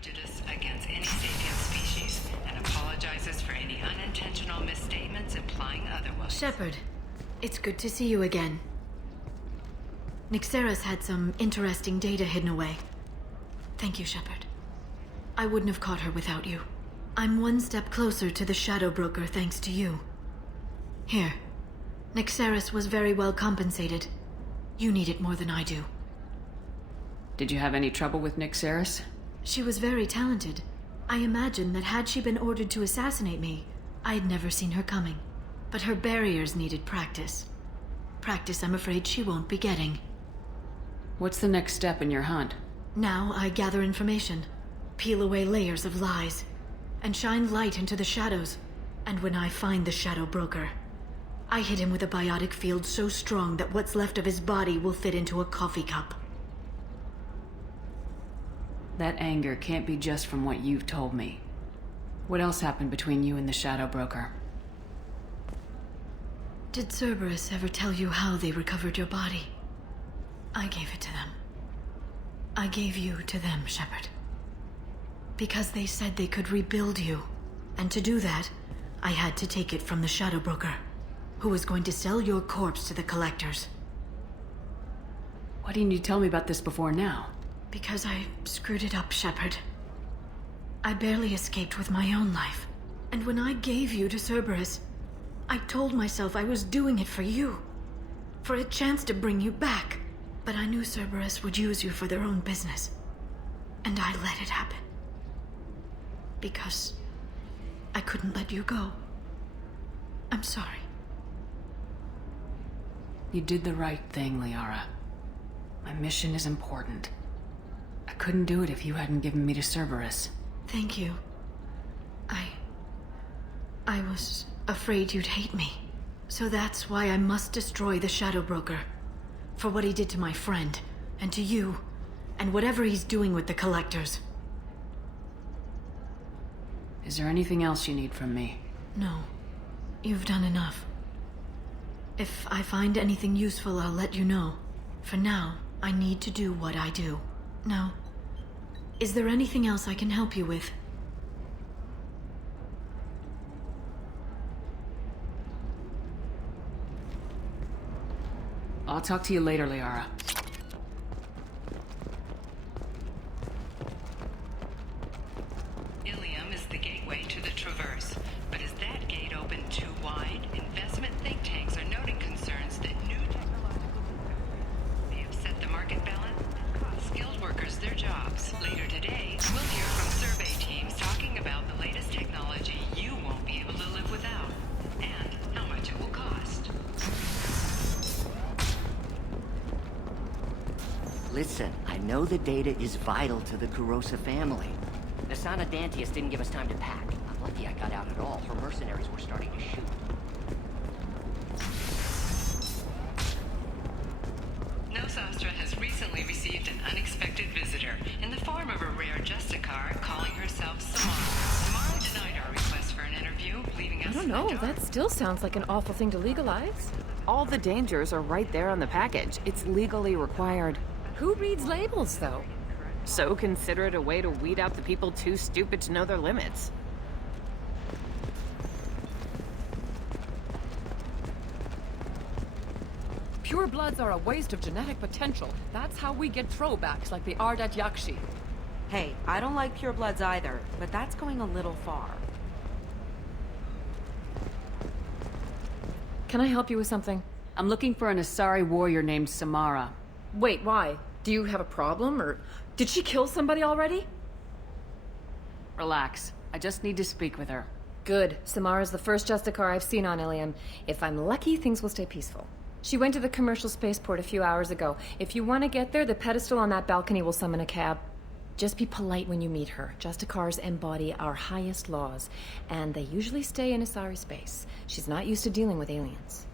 prejudice against any sapient species and apologizes for any unintentional misstatements implying otherwise. Shepard, it's good to see you again. Nyxeris had some interesting data hidden away. Thank you, Shepard. I wouldn't have caught her without you. I'm one step closer to the Shadow Broker thanks to you. Here. Nyxeris was very well compensated. You need it more than I do. Did you have any trouble with Nyxeris? She was very talented. I imagine that had she been ordered to assassinate me, I'd never seen her coming. But her barriers needed practice. Practice I'm afraid she won't be getting. What's the next step in your hunt? Now I gather information, peel away layers of lies, and shine light into the shadows. And when I find the Shadow Broker, I hit him with a biotic field so strong that what's left of his body will fit into a coffee cup. That anger can't be just from what you've told me. What else happened between you and the Shadow Broker? Did Cerberus ever tell you how they recovered your body? I gave it to them. I gave you to them, Shepard. Because they said they could rebuild you. And to do that, I had to take it from the Shadow Broker, who was going to sell your corpse to the collectors. Why didn't you tell me about this before now? Because I screwed it up, Shepard. I barely escaped with my own life. And when I gave you to Cerberus, I told myself I was doing it for you. For a chance to bring you back. But I knew Cerberus would use you for their own business. And I let it happen. Because I couldn't let you go. I'm sorry. You did the right thing, Liara. My mission is important. I couldn't do it if you hadn't given me to Cerberus. Thank you. I was afraid you'd hate me. So that's why I must destroy the Shadow Broker. For what he did to my friend, and to you, and whatever he's doing with the collectors. Is there anything else you need from me? No. You've done enough. If I find anything useful, I'll let you know. For now, I need to do what I do. Now, is there anything else I can help you with? I'll talk to you later, Liara. Ilium is the gateway to the Traverse, but is that gate open too wide? Investment think tanks are noting concerns that new technological may upset the market balance and cost skilled workers their jobs. Later today, we'll hear from survey teams talking about the latest technology you won't be able to live without, and how much it will cost. Listen, I know the data is vital to the Kurosa family. Nasana Dantius didn't give us time to pack. I'm lucky I got out at all. Her mercenaries were starting to shoot. Nosastra has recently received an unexpected visitor in the form of a rare Justicar calling herself Samara. Samara denied our request for an interview, leaving us I don't know, that still sounds like an awful thing to legalize. All the dangers are right there on the package. It's legally required. Who reads labels, though? So consider it a way to weed out the people too stupid to know their limits. Purebloods are a waste of genetic potential. That's how we get throwbacks like the Ardat Yakshi. Hey, I don't like purebloods either, but that's going a little far. Can I help you with something? I'm looking for an Asari warrior named Samara. Wait, why? Do you have a problem, or did she kill somebody already? Relax. I just need to speak with her. Good. Samara's the first Justicar I've seen on Ilium. If I'm lucky, things will stay peaceful. She went to the commercial spaceport a few hours ago. If you want to get there, the pedestal on that balcony will summon a cab. Just be polite when you meet her. Justicars embody our highest laws, and they usually stay in Asari space. She's not used to dealing with aliens.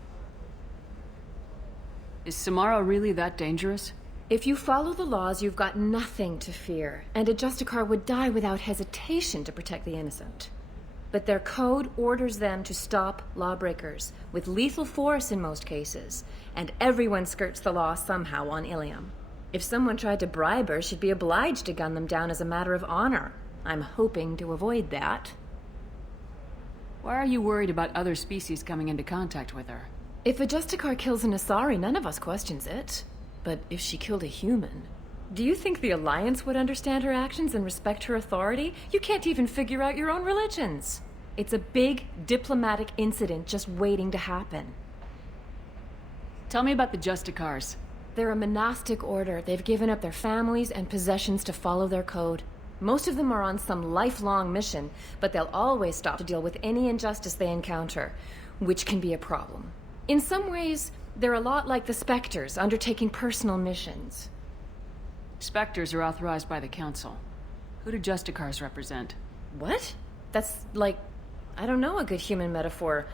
Is Samara really that dangerous? If you follow the laws, you've got nothing to fear, and a Justicar would die without hesitation to protect the innocent. But their code orders them to stop lawbreakers, with lethal force in most cases, and everyone skirts the law somehow on Ilium. If someone tried to bribe her, she'd be obliged to gun them down as a matter of honor. I'm hoping to avoid that. Why are you worried about other species coming into contact with her? If a Justicar kills an Asari, none of us questions it. But if she killed a human... Do you think the Alliance would understand her actions and respect her authority? You can't even figure out your own religions. It's a big diplomatic incident just waiting to happen. Tell me about the Justicars. They're a monastic order. They've given up their families and possessions to follow their code. Most of them are on some lifelong mission, but they'll always stop to deal with any injustice they encounter, which can be a problem. In some ways, they're a lot like the Spectres, undertaking personal missions. Spectres are authorized by the Council. Who do Justicars represent? What? That's like, I don't know, a good human metaphor.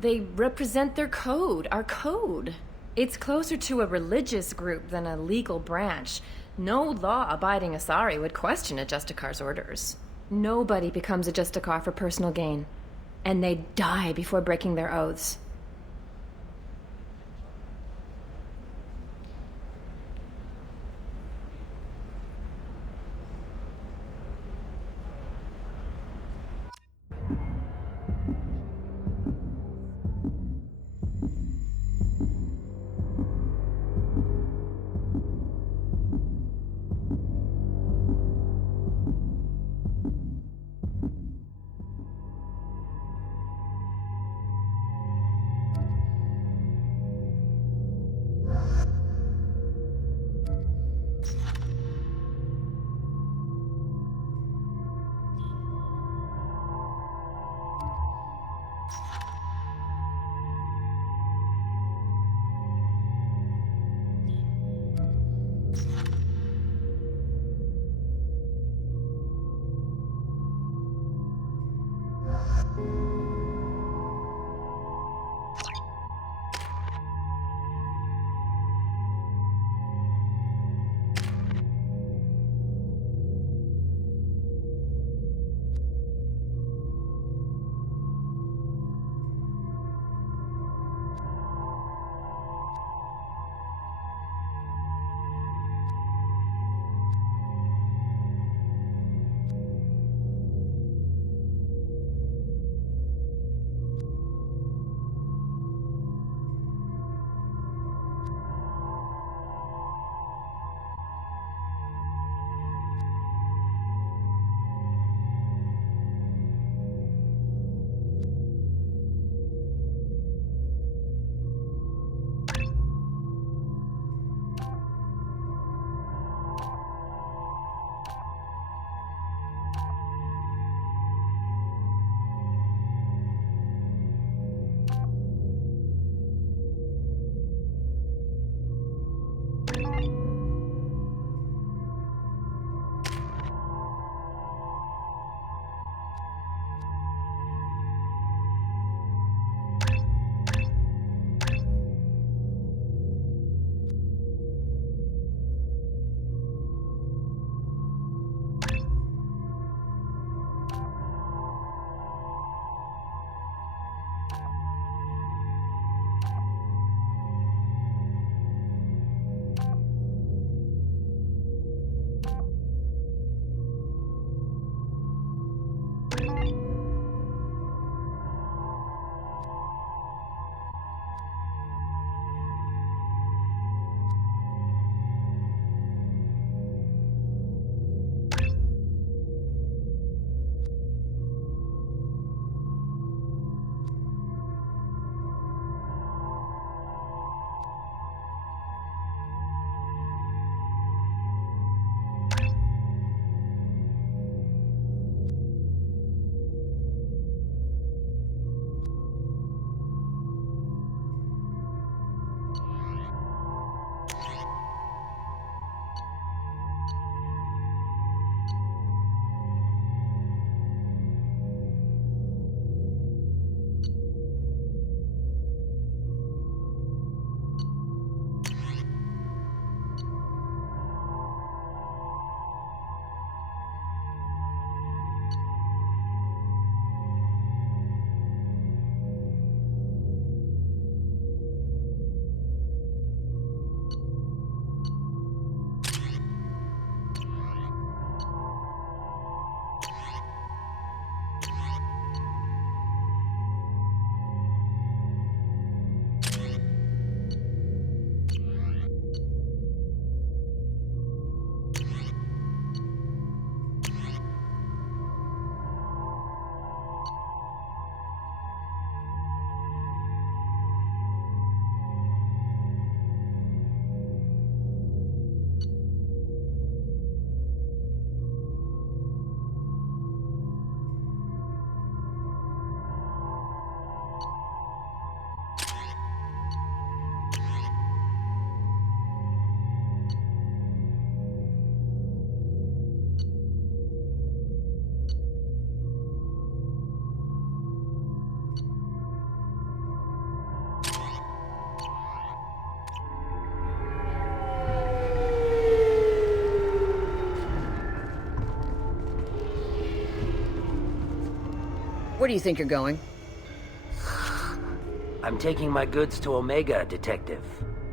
They represent their code, our code. It's closer to a religious group than a legal branch. No law-abiding Asari would question a Justicar's orders. Nobody becomes a Justicar for personal gain. And they die before breaking their oaths. Where do you think you're going? I'm taking my goods to Omega, Detective.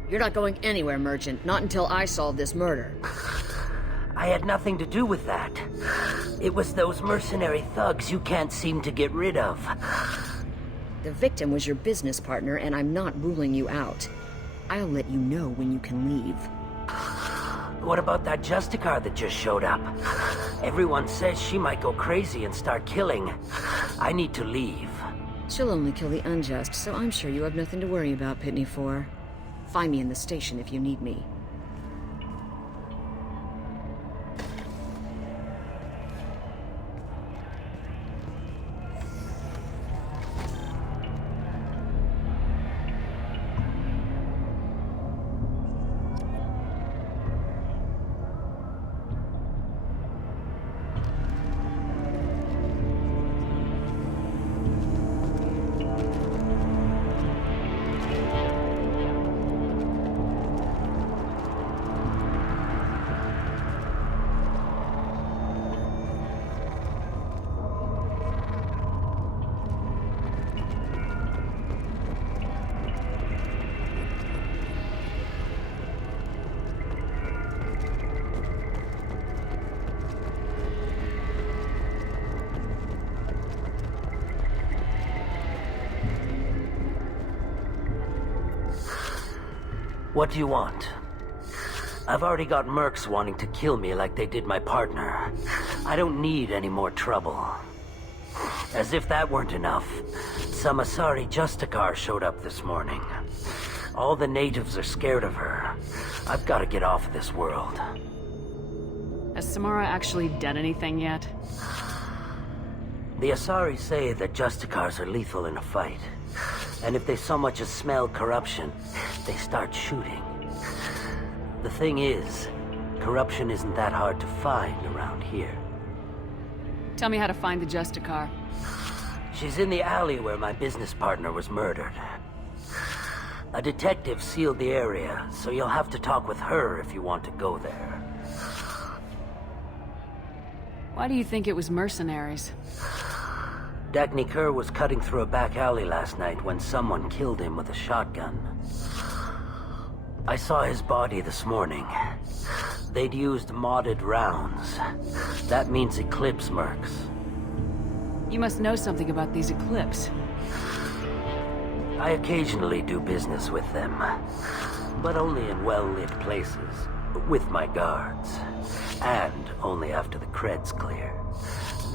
You're not going anywhere, Merchant. Not until I solve this murder. I had nothing to do with that. It was those mercenary thugs you can't seem to get rid of. The victim was your business partner, and I'm not ruling you out. I'll let you know when you can leave. What about that Justicar that just showed up? Everyone says she might go crazy and start killing. I need to leave. She'll only kill the unjust, so I'm sure you have nothing to worry about, Pitney 4. Find me in the station if you need me. What do you want? I've already got mercs wanting to kill me like they did my partner. I don't need any more trouble. As if that weren't enough, some Asari Justicar showed up this morning. All the natives are scared of her. I've got to get off of this world. Has Samara actually done anything yet? The Asari say that Justicars are lethal in a fight. And if they so much as smell corruption, they start shooting. The thing is, corruption isn't that hard to find around here. Tell me how to find the Justicar. She's in the alley where my business partner was murdered. A detective sealed the area, so you'll have to talk with her if you want to go there. Why do you think it was mercenaries? Dagny Kerr was cutting through a back alley last night when someone killed him with a shotgun. I saw his body this morning. They'd used modded rounds. That means Eclipse mercs. You must know something about these Eclipse. I occasionally do business with them, but only in well-lit places, with my guards, and only after the cred's clear.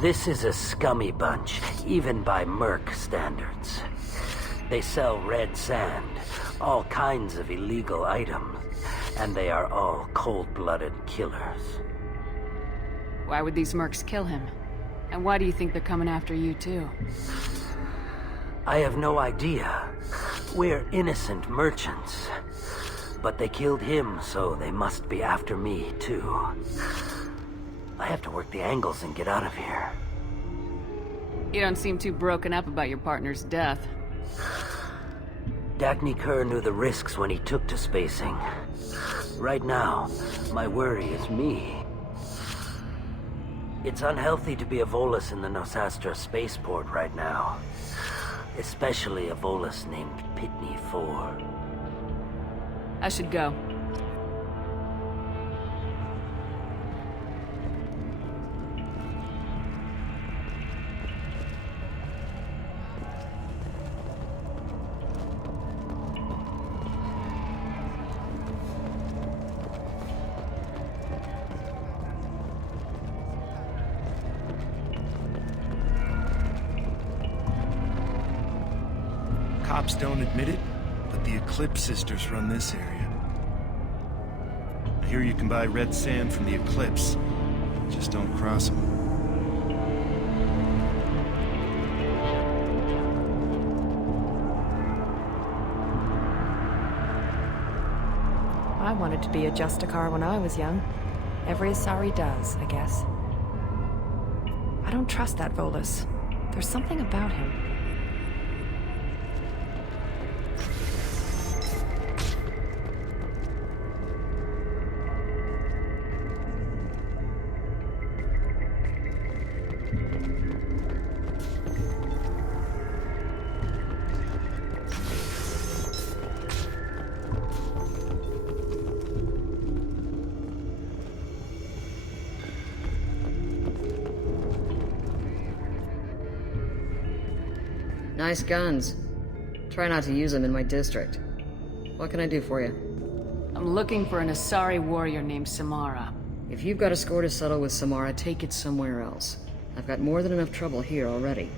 This is a scummy bunch, even by merc standards. They sell red sand, all kinds of illegal items, and they are all cold-blooded killers. Why would these mercs kill him? And why do you think they're coming after you too? I have no idea. We're innocent merchants. But they killed him, so they must be after me too. I have to work the angles and get out of here. You don't seem too broken up about your partner's death. Dagny Kerr knew the risks when he took to spacing. Right now, my worry is me. It's unhealthy to be a Volus in the Nosastra spaceport right now. Especially a Volus named Pitney 4. I should go. Cops don't admit it, but the Eclipse sisters run this area. I hear you can buy red sand from the Eclipse. Just don't cross them. I wanted to be a Justicar when I was young. Every Asari does, I guess. I don't trust that Volus. There's something about him. Nice guns. Try not to use them in my district. What can I do for you? I'm looking for an Asari warrior named Samara. If you've got a score to settle with Samara, take it somewhere else. I've got more than enough trouble here already.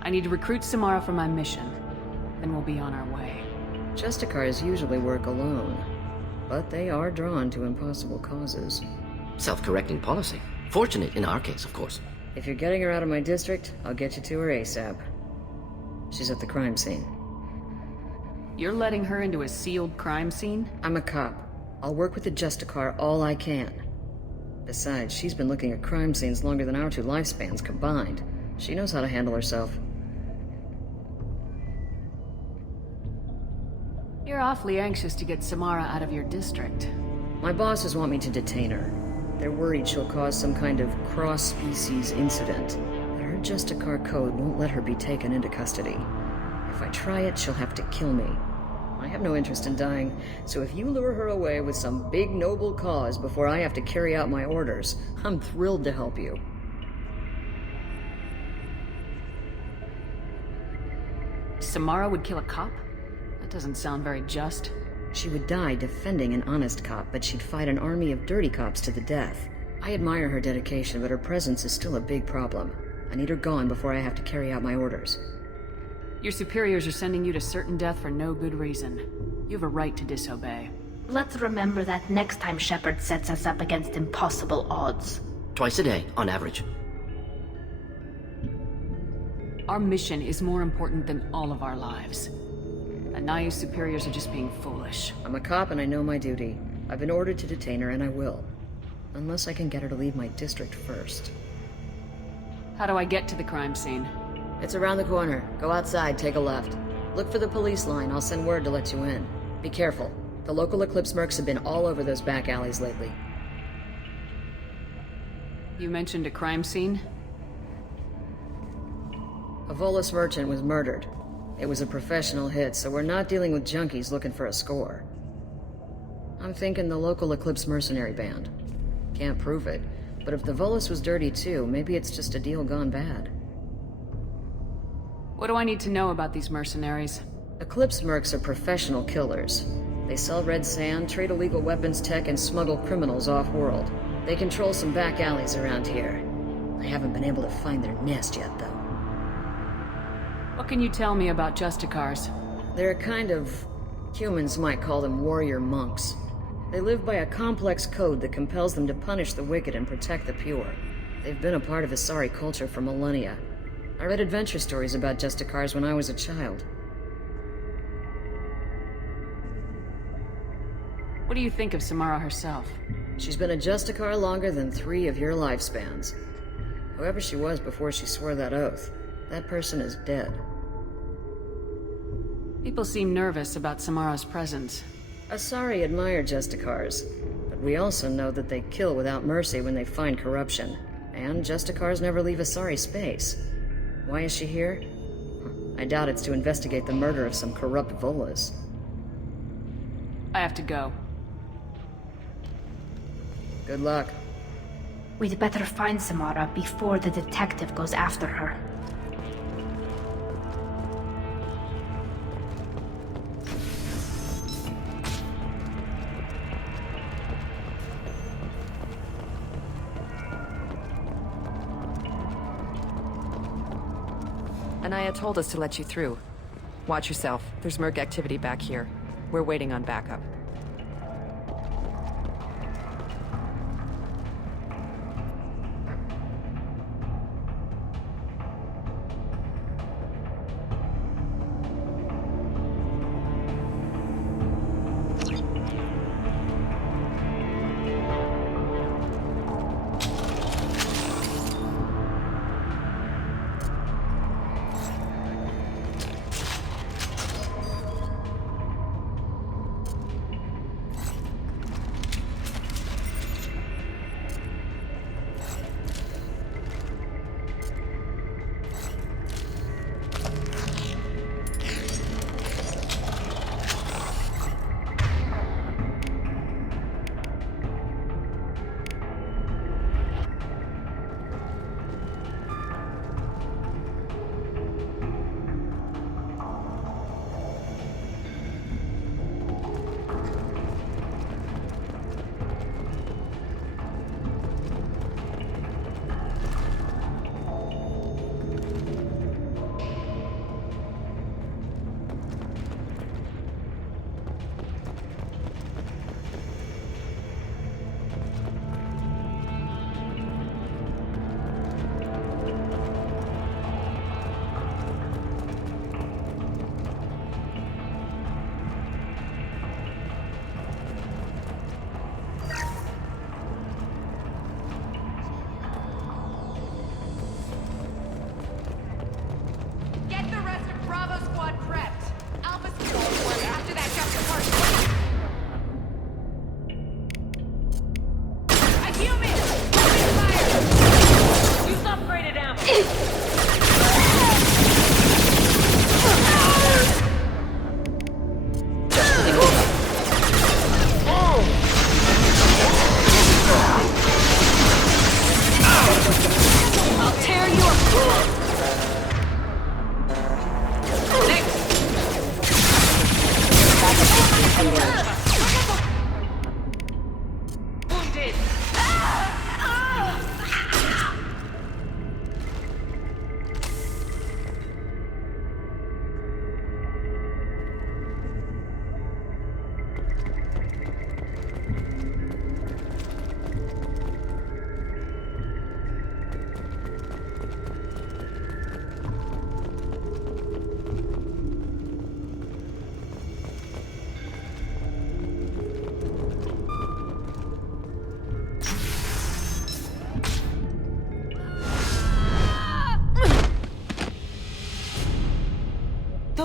I need to recruit Samara for my mission. Then we'll be on our way. Justicars usually work alone, but they are drawn to impossible causes. Self-correcting policy. Fortunate in our case, of course. If you're getting her out of my district, I'll get you to her ASAP. She's at the crime scene. You're letting her into a sealed crime scene? I'm a cop. I'll work with the Justicar all I can. Besides, she's been looking at crime scenes longer than our 2 lifespans combined. She knows how to handle herself. You're awfully anxious to get Samara out of your district. My bosses want me to detain her. They're worried she'll cause some kind of cross-species incident. But her Justicar code won't let her be taken into custody. If I try it, she'll have to kill me. I have no interest in dying, so if you lure her away with some big noble cause before I have to carry out my orders, I'm thrilled to help you. Samara would kill a cop? That doesn't sound very just. She would die defending an honest cop, but she'd fight an army of dirty cops to the death. I admire her dedication, but her presence is still a big problem. I need her gone before I have to carry out my orders. Your superiors are sending you to certain death for no good reason. You have a right to disobey. Let's remember that next time Shepard sets us up against impossible odds. Twice a day, on average. Our mission is more important than all of our lives. Anaya's superiors are just being foolish. I'm a cop and I know my duty. I've been ordered to detain her and I will. Unless I can get her to leave my district first. How do I get to the crime scene? It's around the corner. Go outside, take a left. Look for the police line. I'll send word to let you in. Be careful. The local Eclipse mercs have been all over those back alleys lately. You mentioned a crime scene? A Volus merchant was murdered. It was a professional hit, so we're not dealing with junkies looking for a score. I'm thinking the local Eclipse mercenary band. Can't prove it, but if the Volus was dirty too, maybe it's just a deal gone bad. What do I need to know about these mercenaries? Eclipse mercs are professional killers. They sell red sand, trade illegal weapons tech, and smuggle criminals off-world. They control some back alleys around here. I haven't been able to find their nest yet, though. What can you tell me about Justicars? They're a kind of... humans might call them warrior monks. They live by a complex code that compels them to punish the wicked and protect the pure. They've been a part of Asari culture for millennia. I read adventure stories about Justicars when I was a child. What do you think of Samara herself? She's been a Justicar longer than 3 of your lifespans. Whoever she was before she swore that oath, that person is dead. People seem nervous about Samara's presence. Asari admire Justicars, but we also know that they kill without mercy when they find corruption. And Justicars never leave Asari space. Why is she here? I doubt it's to investigate the murder of some corrupt Volas. I have to go. Good luck. We'd better find Samara before the detective goes after her. Anaya told us to let you through. Watch yourself. There's merc activity back here. We're waiting on backup.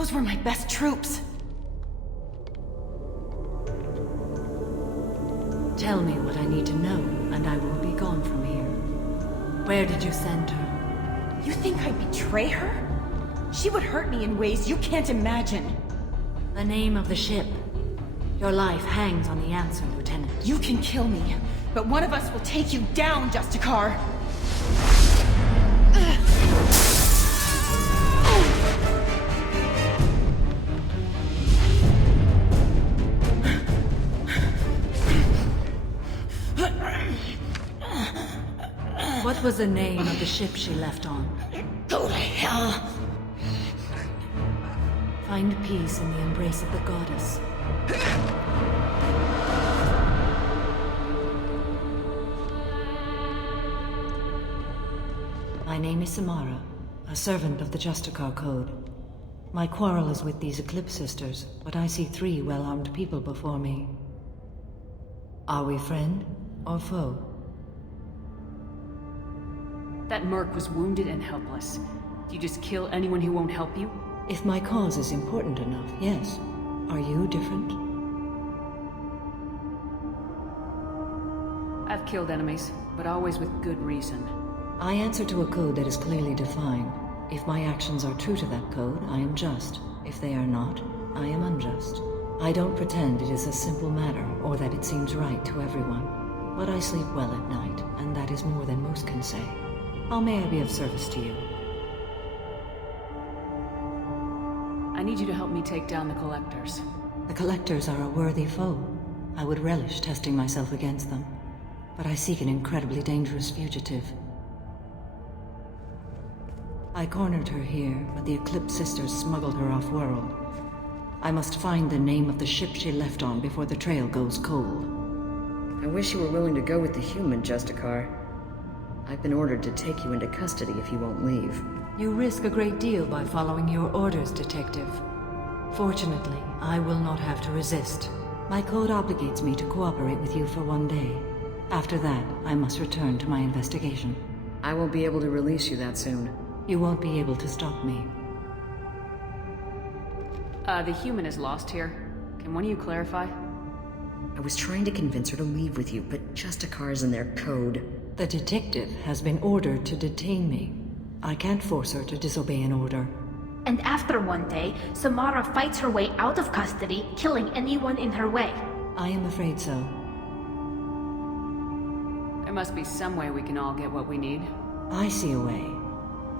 Those were my best troops. Tell me what I need to know, and I will be gone from here. Where did you send her? You think I'd betray her? She would hurt me in ways you can't imagine. The name of the ship. Your life hangs on the answer, Lieutenant. You can kill me, but one of us will take you down, Justicar! What was the name of the ship she left on? Go to hell! Find peace in the embrace of the goddess. My name is Samara, a servant of the Justicar Code. My quarrel is with these Eclipse Sisters, but I see 3 well-armed people before me. Are we friend or foe? That merc was wounded and helpless. Do you just kill anyone who won't help you? If my cause is important enough, yes. Are you different? I've killed enemies, but always with good reason. I answer to a code that is clearly defined. If my actions are true to that code, I am just. If they are not, I am unjust. I don't pretend it is a simple matter, or that it seems right to everyone. But I sleep well at night, and that is more than most can say. How may I be of service to you? I need you to help me take down the Collectors. The Collectors are a worthy foe. I would relish testing myself against them. But I seek an incredibly dangerous fugitive. I cornered her here, but the Eclipse Sisters smuggled her off-world. I must find the name of the ship she left on before the trail goes cold. I wish you were willing to go with the human, Justicar. I've been ordered to take you into custody if you won't leave. You risk a great deal by following your orders, Detective. Fortunately, I will not have to resist. My code obligates me to cooperate with you for 1 day. After that, I must return to my investigation. I won't be able to release you that soon. You won't be able to stop me. The human is lost here. Can one of you clarify? I was trying to convince her to leave with you, but Justicar's in their code. The detective has been ordered to detain me. I can't force her to disobey an order. And after 1 day, Samara fights her way out of custody, killing anyone in her way. I am afraid so. There must be some way we can all get what we need. I see a way.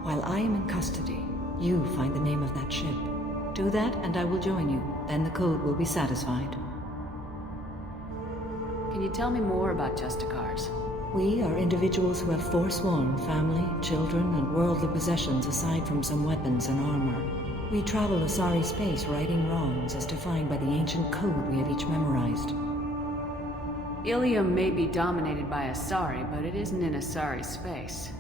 While I am in custody, you find the name of that ship. Do that and I will join you. Then the code will be satisfied. Can you tell me more about Justicars? We are individuals who have forsworn family, children, and worldly possessions aside from some weapons and armor. We travel Asari space righting wrongs as defined by the ancient code we have each memorized. Ilium may be dominated by Asari, but it isn't in Asari space.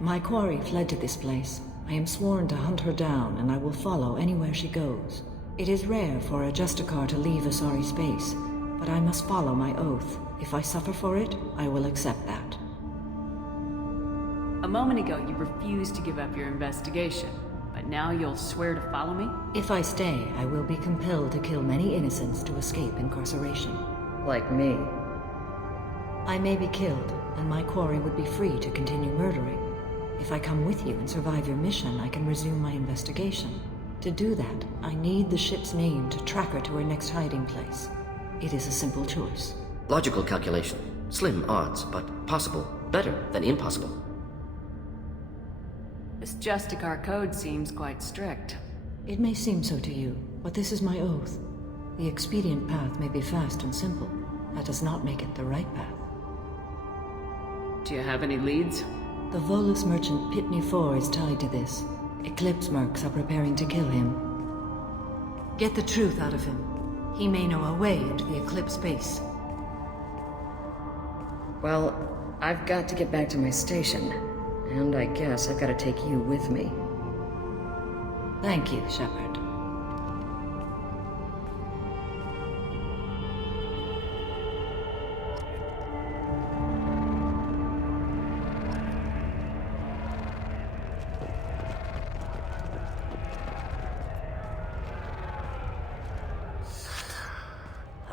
My quarry fled to this place. I am sworn to hunt her down, and I will follow anywhere she goes. It is rare for a Justicar to leave Asari space, but I must follow my oath. If I suffer for it, I will accept that. A moment ago, you refused to give up your investigation, but now you'll swear to follow me? If I stay, I will be compelled to kill many innocents to escape incarceration. Like me. I may be killed, and my quarry would be free to continue murdering. If I come with you and survive your mission, I can resume my investigation. To do that, I need the ship's name to track her to her next hiding place. It is a simple choice. Logical calculation. Slim odds, but possible. Better than impossible. This Justicar code seems quite strict. It may seem so to you, but this is my oath. The expedient path may be fast and simple. That does not make it the right path. Do you have any leads? The Volus merchant Pitney 4 is tied to this. Eclipse mercs are preparing to kill him. Get the truth out of him. He may know a way into the Eclipse base. Well, I've got to get back to my station. And I guess I've got to take you with me. Thank you, Shepard.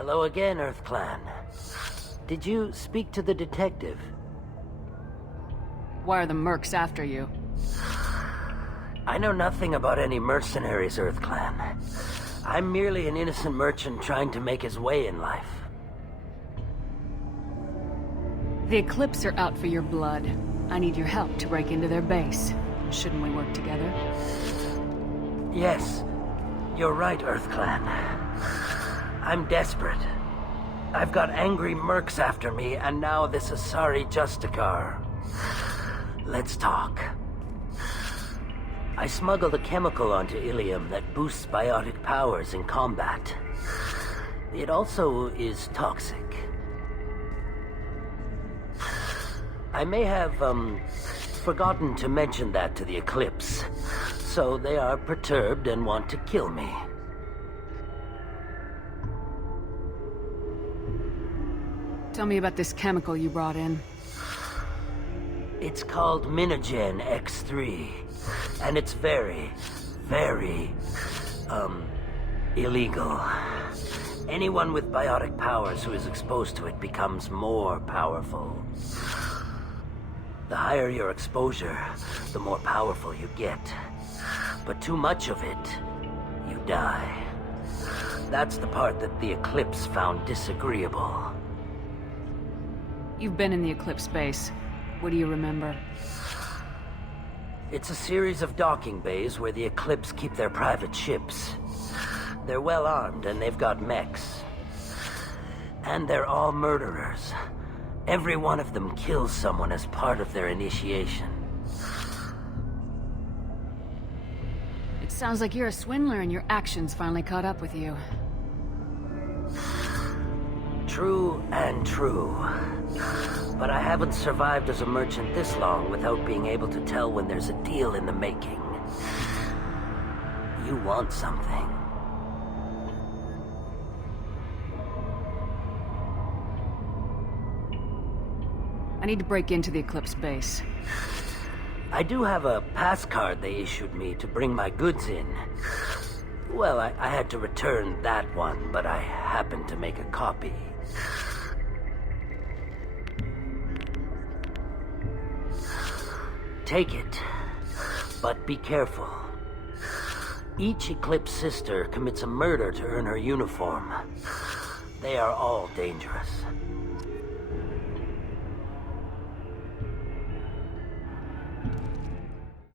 Hello again, Earth Clan. Did you speak to the detective? Why are the mercs after you? I know nothing about any mercenaries, Earth Clan. I'm merely an innocent merchant trying to make his way in life. The Eclipse are out for your blood. I need your help to break into their base. Shouldn't we work together? Yes, you're right, Earth Clan. I'm desperate. I've got angry mercs after me, and now this Asari Justicar. Let's talk. I smuggled a chemical onto Ilium that boosts biotic powers in combat. It also is toxic. I may have, forgotten to mention that to the Eclipse, so they are perturbed and want to kill me. Tell me about this chemical you brought in. It's called Minogen X3, and it's very, very, illegal. Anyone with biotic powers who is exposed to it becomes more powerful. The higher your exposure, the more powerful you get. But too much of it, you die. That's the part that the Eclipse found disagreeable. You've been in the Eclipse base. What do you remember? It's a series of docking bays where the Eclipse keep their private ships. They're well armed and they've got mechs. And they're all murderers. Every one of them kills someone as part of their initiation. It sounds like you're a swindler and your actions finally caught up with you. True and true. But I haven't survived as a merchant this long without being able to tell when there's a deal in the making. You want something. I need to break into the Eclipse base. I do have a pass card they issued me to bring my goods in. Well, I had to return that one, but I happened to make a copy. Take it, but be careful. Each Eclipse sister commits a murder to earn her uniform. They are all dangerous.